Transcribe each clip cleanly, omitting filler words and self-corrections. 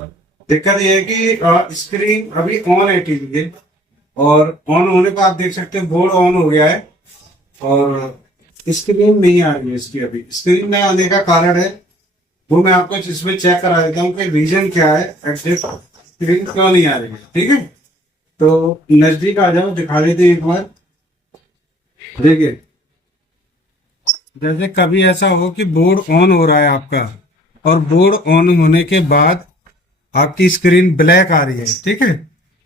दिक्कत ये है कि स्क्रीन अभी ऑन है टीवी के, और ऑन होने पर आप देख सकते हो बोर्ड ऑन हो गया है और स्क्रीन नहीं आ रही है इसकी। अभी स्क्रीन न आने का कारण है वो मैं आपको इसमें चेक करा देता हूँ कि रीजन क्या है, एग्जैक्ट स्क्रीन क्यों नहीं आ रही है। ठीक है, तो नजदीक आ जाओ, दिखा देते हैं एक बार। देखिए, जैसे कभी ऐसा हो कि बोर्ड ऑन हो रहा है आपका, और बोर्ड ऑन होने के बाद आपकी स्क्रीन ब्लैक आ रही है। ठीक है,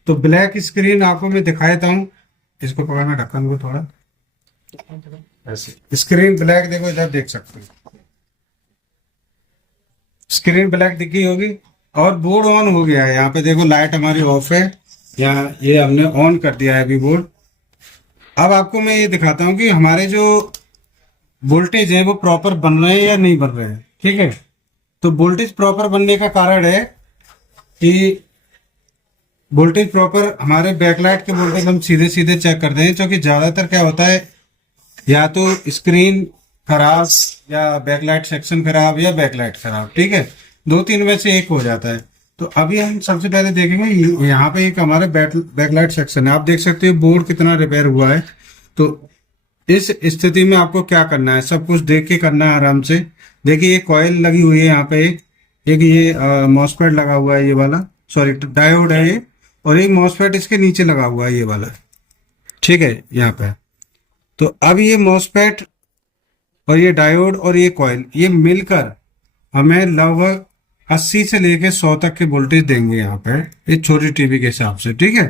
तो ब्लैक स्क्रीन आपको मैं दिखा देता हूँ। इसको पकड़ना, ढक्कन को थोड़ा ऐसे। स्क्रीन ब्लैक देखो, इधर देख सकते हो स्क्रीन ब्लैक दिखी होगी, और बोर्ड ऑन हो गया है। यहाँ पे देखो लाइट हमारी ऑफ है, यहाँ ये हमने ऑन कर दिया है अभी बोर्ड। अब आपको मैं ये दिखाता हूँ कि हमारे जो वोल्टेज है वो प्रॉपर बन रहे हैं या नहीं बन रहे हैं। ठीक है, तो वोल्टेज प्रॉपर बनने का कारण है कि वोल्टेज प्रॉपर हमारे बैकलाइट के वोल्टेज हम सीधे सीधे चेक करते हैं, क्योंकि ज्यादातर क्या होता है, या तो स्क्रीन खराब, या बैकलाइट सेक्शन खराब, या बैकलाइट खराब। ठीक है, दो तीन में से एक हो जाता है। तो अभी हम सबसे पहले देखेंगे, यहाँ पे एक हमारा बैकलाइट सेक्शन है। आप देख सकते हो बोर्ड कितना रिपेयर हुआ है। तो इस स्थिति में आपको क्या करना है, सब कुछ देख के करना है आराम से। देखिए, ये कॉइल लगी हुई है यहाँ पे, एक ये मॉसफेट लगा हुआ है, ये वाला, सॉरी डायोड है ये, और एक मॉसफेट इसके नीचे लगा हुआ है, ये वाला। ठीक है, यहाँ पे। तो अब ये मॉसफेट और ये डायोड और ये कॉइल, ये मिलकर हमें लगभग 80 से लेके 100 तक के वोल्टेज देंगे यहाँ पे, एक छोटी टीवी के हिसाब से। ठीक है,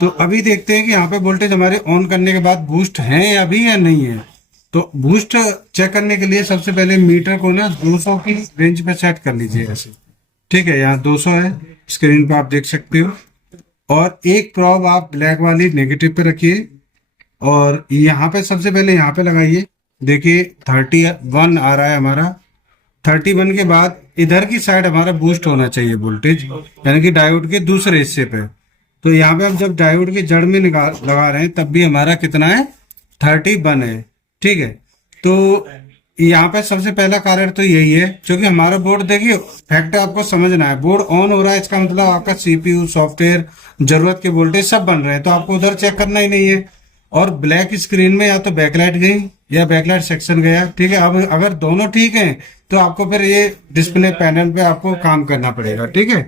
तो अभी देखते हैं कि यहाँ पे वोल्टेज हमारे ऑन करने के बाद बूस्ट है अभी या नहीं है। तो बूस्ट चेक करने के लिए सबसे पहले मीटर को ना 200 की रेंज पे सेट कर लीजिए ऐसे। ठीक है, यहाँ 200 है, स्क्रीन पे आप देख सकते हो। और एक प्रॉब आप ब्लैक वाली नेगेटिव पे रखिए, और यहाँ पे सबसे पहले यहाँ पे लगाइए। देखिए 31 आ रहा है हमारा। 31 के बाद इधर की साइड हमारा बूस्ट होना चाहिए वोल्टेज, यानी कि डायोड के दूसरे हिस्से पे। तो यहाँ पे हम जब डायोड की जड़ में निकाल लगा रहे हैं, तब भी हमारा कितना है, 31 है। ठीक है, तो यहाँ पे सबसे पहला कारण तो यही है, क्योंकि हमारा बोर्ड, देखिए फैक्ट आपको समझना है, बोर्ड ऑन हो रहा है, इसका मतलब आपका सीपीयू, सॉफ्टवेयर, जरूरत के वोल्टेज सब बन रहे हैं, तो आपको उधर चेक करना ही नहीं है। और ब्लैक स्क्रीन में या तो बैकलाइट गई या बैकलाइट सेक्शन गया। ठीक है, अब अगर दोनों ठीक है तो आपको फिर ये डिस्प्ले पैनल पे आपको काम करना पड़ेगा। ठीक है,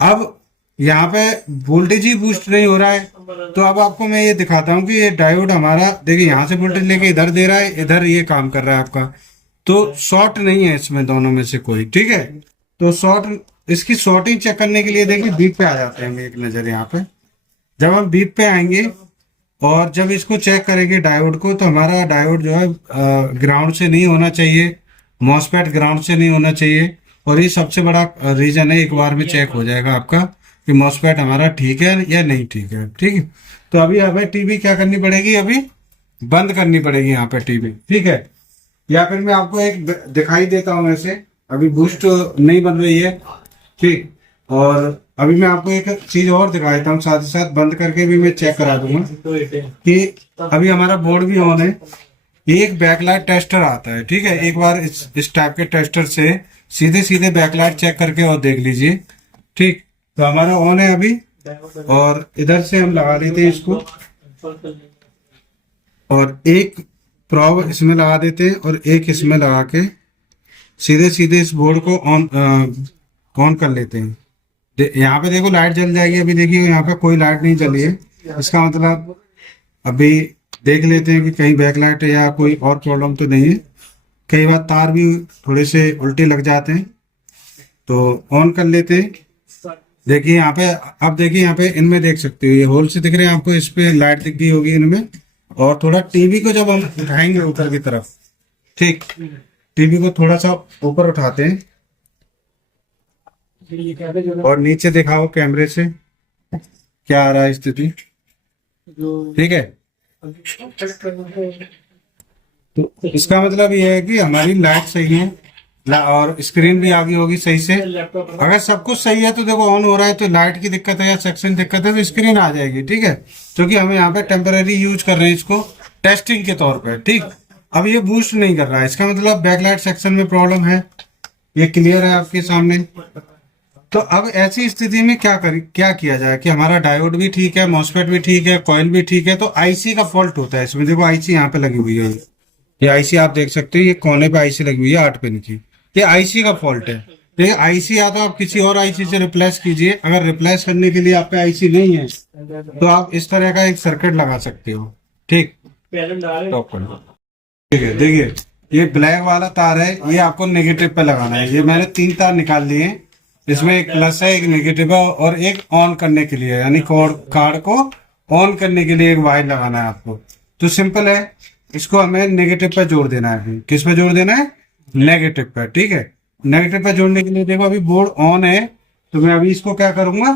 अब यहाँ पे वोल्टेज ही बूस्ट नहीं हो रहा है, तो अब आपको मैं ये दिखाता हूँ कि ये डायोड हमारा, देखिए यहाँ से वोल्टेज लेके इधर दे रहा है, इधर ये काम कर रहा है आपका। तो शॉर्ट नहीं है इसमें दोनों में से कोई। ठीक है, तो शॉर्ट, इसकी शॉर्टिंग चेक करने के लिए देखिए बीप पे आ जाते हैं हम एक नजर यहाँ पे। जब हम बीप पे आएंगे और जब इसको चेक करेंगे डायोड को, तो हमारा डायोड जो है ग्राउंड से नहीं होना चाहिए, मॉसफेट ग्राउंड से नहीं होना चाहिए। और ये सबसे बड़ा रीजन है, एक बार में चेक हो जाएगा आपका कि मॉसफेट हमारा ठीक है या नहीं ठीक है। ठीक है, तो अभी हमें टीवी क्या करनी पड़ेगी, अभी बंद करनी पड़ेगी यहाँ पे टीवी। ठीक है, या फिर मैं आपको एक दिखाई देता हूँ ऐसे, अभी बूस्ट नहीं बन रही है। ठीक, और अभी मैं आपको एक चीज और दिखा देता हूँ, साथ ही साथ बंद करके भी मैं चेक करा दूंगा कि अभी हमारा बोर्ड भी ऑन है। एक बैकलाइट टेस्टर आता है। ठीक है, एक बार इस टाइप के टेस्टर से सीधे सीधे बैकलाइट चेक करके और देख लीजिए। ठीक, तो हमारा ऑन है अभी, और इधर से हम लगा देते हैं इसको, और एक प्रॉब इसमें लगा देते हैं और एक इसमें लगा के सीधे सीधे इस बोर्ड को ऑन कर लेते हैं। यहाँ पे देखो लाइट जल जाएगी। अभी देखिए यहाँ पे कोई लाइट नहीं जली है, इसका मतलब अभी देख लेते हैं कि कहीं बैकलाइट या कोई और प्रॉब्लम तो नहीं है। कई बार तार भी थोड़े से उल्टे लग जाते हैं, तो ऑन कर लेते हैं। देखिए यहाँ पे, अब देखिए यहाँ पे इनमें देख सकते हो ये होल से दिख रहे हैं आपको, इस पे लाइट दिख गई होगी इनमें। और थोड़ा टीवी को जब हम उठाएंगे ऊपर की तरफ, ठीक, टीवी को थोड़ा सा ऊपर उठाते हैं और नीचे दिखाओ कैमरे से क्या आ रहा है स्थिति। ठीक है, तो इसका मतलब ये है कि हमारी लाइट सही है और स्क्रीन भी आगे होगी सही से। अगर सब कुछ सही है तो देखो ऑन हो रहा है, तो लाइट की दिक्कत है या सेक्शन दिक्कत है तो स्क्रीन आ जाएगी। ठीक है, क्योंकि हमें यहाँ पे टेम्पररी यूज कर रहे हैं इसको टेस्टिंग के तौर पे। ठीक, अब ये बूस्ट नहीं कर रहा है, इसका मतलब बैकलाइट सेक्शन में प्रॉब्लम है। ये क्लियर है आपके सामने। तो अब ऐसी स्थिति में क्या किया जाए कि हमारा डायोड भी ठीक है, मॉसफेट भी ठीक है, कॉइल भी ठीक है, तो आईसी का फॉल्ट होता है इसमें। देखो आईसी यहाँ पे लगी हुई है, ये आईसी आप देख सकते हो, ये कोने पे आईसी लगी हुई है 8 पिन की। ये आईसी का फॉल्ट है। देखिए आईसी या तो आप किसी और आईसी से रिप्लेस कीजिए। अगर रिप्लेस करने के लिए आप पे आईसी नहीं है तो आप इस तरह का एक सर्किट लगा सकते हो। ठीक, टॉप कर लो। ठीक है, देखिए ये ब्लैक वाला तार है, ये आपको नेगेटिव पे लगाना है। ये मैंने 3 तार निकाल लिए हैं, इसमें एक प्लस है, एक नेगेटिव है और एक ऑन करने के लिए, यानी कार्ड को ऑन करने के लिए एक वायर लगाना है आपको। तो सिंपल है, इसको हमें नेगेटिव पे जोड़ देना है। किस पे जोड़ देना है? नेगेटिव पे। ठीक है, नेगेटिव पे जोड़ने के लिए देखो अभी बोर्ड ऑन है, तो मैं अभी इसको क्या करूंगा,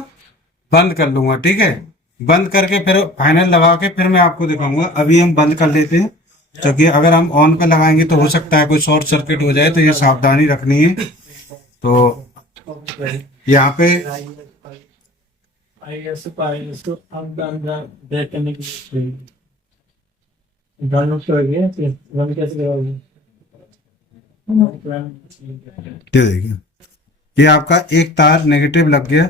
बंद कर लूंगा। ठीक है, बंद करके फिर फाइनल लगा के फिर मैं आपको दिखाऊंगा। अभी हम बंद कर लेते हैं, क्योंकि अगर हम ऑन पे लगाएंगे तो हो सकता है कोई शॉर्ट सर्किट हो जाए, तो ये सावधानी रखनी है। तो यहाँ पे ये देखिए, ये आपका एक तार नेगेटिव लग गया,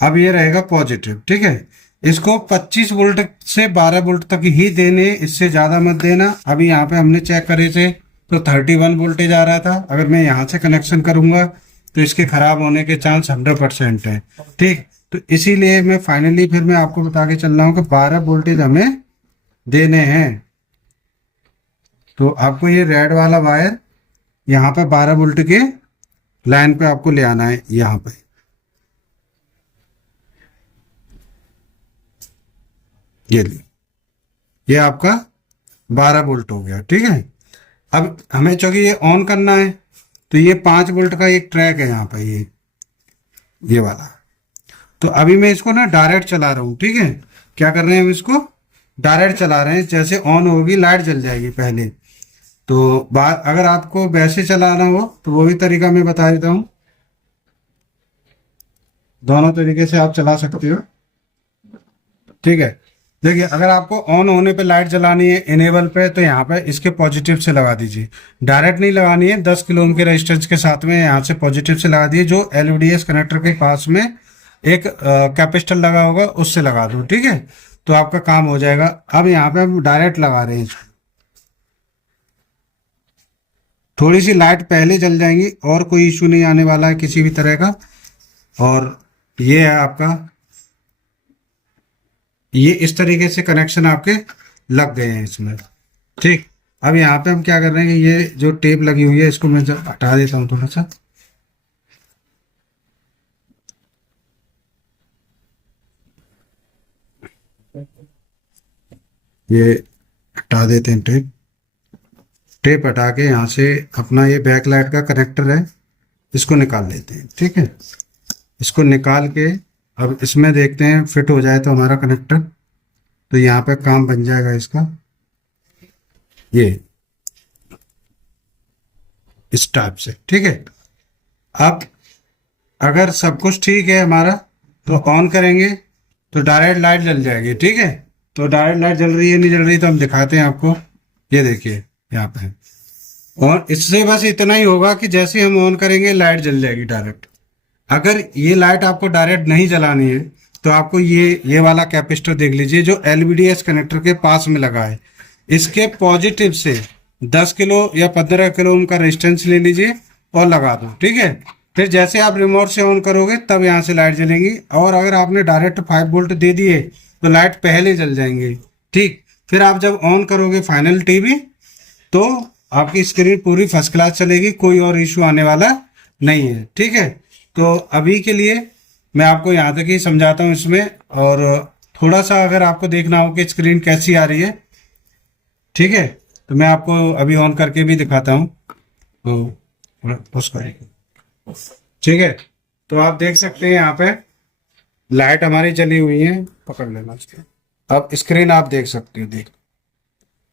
अब ये रहेगा पॉजिटिव। ठीक है, इसको 25 वोल्ट से 12 वोल्ट तक ही देने, इससे ज्यादा मत देना। अभी यहाँ पे हमने चेक करे थे तो 31 वोल्टेज आ रहा था। अगर मैं यहाँ से कनेक्शन करूंगा तो इसके खराब होने के चांस 100% है। ठीक, तो इसीलिए मैं फाइनली फिर मैं आपको बता के चल रहा हूँ कि 12 वोल्टेज हमें देने हैं। तो आपको ये रेड वाला वायर यहाँ पे 12 वोल्ट के लाइन पे आपको ले आना है। यहाँ पे ये आपका 12 वोल्ट हो गया। ठीक है, अब हमें चूंकि ये ऑन करना है तो ये 5 वोल्ट का एक ट्रैक है यहाँ पे, ये वाला। तो अभी मैं इसको ना डायरेक्ट चला रहा हूँ। ठीक है, क्या कर रहे हैं हम इसको डायरेक्ट चला रहे हैं। जैसे ऑन होगी लाइट जल जाएगी पहले। तो बात अगर आपको वैसे चलाना हो तो वो भी तरीका मैं बता देता हूँ। दोनों तरीके से आप चला सकते हो। ठीक है, देखिए अगर आपको ऑन होने पे लाइट जलानी है इनेबल पे, तो यहाँ पे इसके पॉजिटिव से लगा दीजिए। डायरेक्ट नहीं लगानी है, 10 किलो ओम के रेजिस्टेंस के साथ में यहाँ से पॉजिटिव से लगा दिए। जो एलवीडीएस कनेक्टर के पास में एक कैपेसिटर लगा होगा उससे लगा दो। ठीक है, तो आपका काम हो जाएगा। अब यहाँ पे हम डायरेक्ट लगा रहे हैं, थोड़ी सी लाइट पहले जल जाएंगी और कोई इशू नहीं आने वाला है किसी भी तरह का। और ये है आपका, ये इस तरीके से कनेक्शन आपके लग गए हैं इसमें। ठीक, अब यहाँ पे हम क्या कर रहे हैं कि ये जो टेप लगी हुई है इसको मैं हटा देता हूँ थोड़ा सा। ये हटा देते हैं टेप हटा के यहाँ से अपना ये बैक लाइट का कनेक्टर है इसको निकाल लेते हैं। ठीक है, इसको निकाल के अब इसमें देखते हैं फिट हो जाए तो हमारा कनेक्टर, तो यहाँ पे काम बन जाएगा इसका। ये इस टाइप से। ठीक है, अब अगर सब कुछ ठीक है हमारा तो ऑन करेंगे तो डायरेक्ट लाइट जल जाएगी। ठीक है, तो डायरेक्ट लाइट जल रही है नहीं जल रही तो हम दिखाते हैं आपको। ये देखिए यहाँ पे, और इससे बस इतना ही होगा कि जैसे हम ऑन करेंगे लाइट जल जाएगी डायरेक्ट। अगर ये लाइट आपको डायरेक्ट नहीं जलानी है तो आपको ये वाला कैपेसिटर देख लीजिए जो एलवीडीएस कनेक्टर के पास में लगा है। इसके पॉजिटिव से 10 किलो या 15 किलो ओम का रेजिस्टेंस ले लीजिए और लगा दो। ठीक है, फिर जैसे आप रिमोट से ऑन करोगे तब यहाँ से लाइट जलेंगी। और अगर आपने डायरेक्ट 5 वोल्ट दे दिए तो लाइट पहले जल जाएंगे। ठीक, फिर आप जब ऑन करोगे फाइनल टीवी तो आपकी स्क्रीन पूरी फर्स्ट क्लास चलेगी, कोई और इशू आने वाला नहीं है। ठीक है, तो अभी के लिए मैं आपको यहाँ तक ही समझाता हूँ इसमें, और थोड़ा सा अगर आपको देखना हो कि स्क्रीन कैसी आ रही है, ठीक है, तो मैं आपको अभी ऑन करके भी दिखाता हूँ। तो पुश करेंगे। ठीक है, तो आप देख सकते हैं यहाँ पे लाइट हमारी जली हुई है, पकड़ लेना उसके। अब स्क्रीन आप देख सकते हो, देख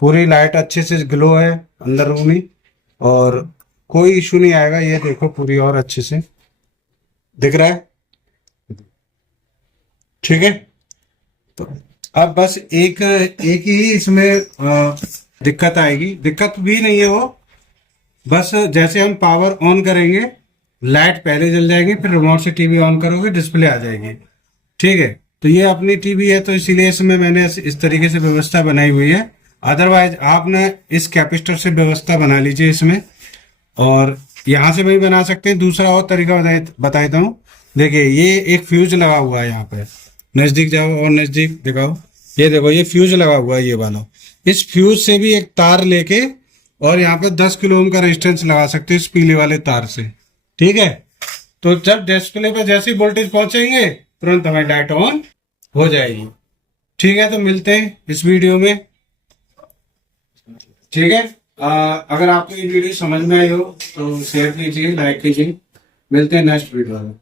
पूरी लाइट अच्छे से ग्लो है अंदर रूम में और कोई इशू नहीं आएगा। ये देखो पूरी और अच्छे से दिख रहा है। ठीक है, तो अब बस एक ही इसमें दिक्कत आएगी। दिक्कत भी नहीं है वो, बस जैसे हम पावर ऑन करेंगे लाइट पहले जल जाएगी, फिर रिमोट से टीवी ऑन करोगे डिस्प्ले आ जाएगी। ठीक है, तो ये अपनी टीवी है तो इसीलिए इसमें मैंने इस तरीके से व्यवस्था बनाई हुई है। अदरवाइज आप ना इस कैपेसिटर से व्यवस्था बना लीजिए इसमें, और यहाँ से भी बना सकते हैं। दूसरा और तरीका बता देता हूँ। देखिए ये एक फ्यूज लगा हुआ है यहाँ पे, नजदीक जाओ और नजदीक दिखाओ, ये देखो ये फ्यूज लगा हुआ है ये वाला। इस फ्यूज से भी एक तार लेके और यहाँ पे 10 किलो ओम का रेजिस्टेंस लगा सकते हैं इस पीले वाले तार से। ठीक है, तो जब डिस्प्ले पे जैसे ही वोल्टेज पहुंचेंगे तुरंत हमारी लाइट ऑन हो जाएगी। ठीक है, तो मिलते हैं इस वीडियो में। ठीक है, अगर आपको ये वीडियो समझ में आई हो तो शेयर कीजिए, लाइक कीजिए। मिलते हैं नेक्स्ट वीडियो में।